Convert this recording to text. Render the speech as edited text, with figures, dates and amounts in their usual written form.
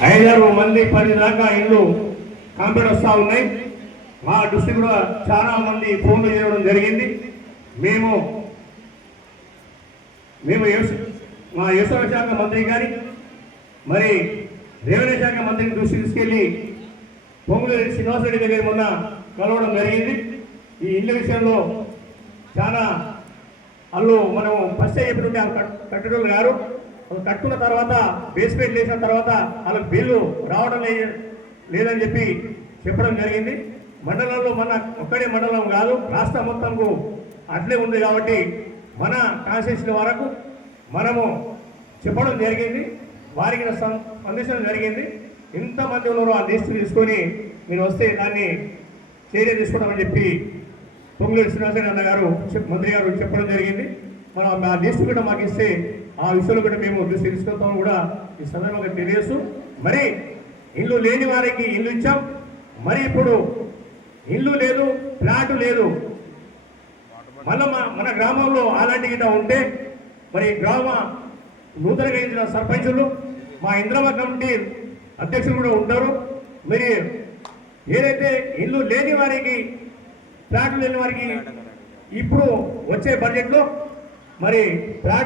5-6 మంది 10 దాకా ఇల్లు కంప్లీట్ వస్తూ ఉన్నాయి. మా దృష్టికి కూడా చాలా మంది ఫోన్లు చేయడం జరిగింది. మేము మా వ్యవసాయ శాఖ మంత్రి గారి మరి రెవెన్యూ శాఖ మంత్రికి దృష్టి తీసుకెళ్లి పొంగులేటి శ్రీనివాసరెడ్డి దగ్గర మొన్న కలవడం జరిగింది. ఈ ఇళ్ళ విషయంలో చాలా మనం ఫస్ట్ చెప్పినట్టు కట్టడం గారు కట్టుకున్న తర్వాత బేస్మెంట్ వేసిన తర్వాత వాళ్ళ బిల్లు రావడం లేదని చెప్పడం జరిగింది. మండలంలో మన ఒక్కడే మండలం కాదు, రాష్ట్ర మొత్తంకు అట్లే ఉంది. కాబట్టి మన కాన్స్టిట్యూషన్ వరకు మనము చెప్పడం జరిగింది, వారికి స్పందించడం జరిగింది. ఇంతమంది ఉన్నారు ఆ లిస్ట్ తీసుకొని మీరు వస్తే దాన్ని చర్య తీసుకుంటామని చెప్పి పొంగులేటి శ్రీనివాసరెడ్డి అన్న గారు మంత్రి గారు చెప్పడం జరిగింది. మనం ఆ లిస్ట్ కూడా మాకు ఇస్తే ఆ విషయంలో కూడా మేము దృష్టి తీసుకుంటామని కూడా ఈ సందర్భంగా తెలియజేస్తూ, మరి ఇల్లు లేని వారికి ఇల్లు ఇచ్చాం. మరి ఇప్పుడు ఇల్లు లేదు, ఫ్లాట్ లేదు. మళ్ళీ మన గ్రామంలో అలాంటి గిట్ట ఉంటే మరి గ్రామ నూతనంగా ఇచ్చిన సర్పంచులు, మా ఇంద్రమ కమిటీ అధ్యక్షులు కూడా ఉంటారు. మరి ఏదైతే ఇల్లు లేని వారికి, ఫ్లాట్లు లేని వారికి ఇప్పుడు వచ్చే బడ్జెట్లో మరి ఫ్లాట్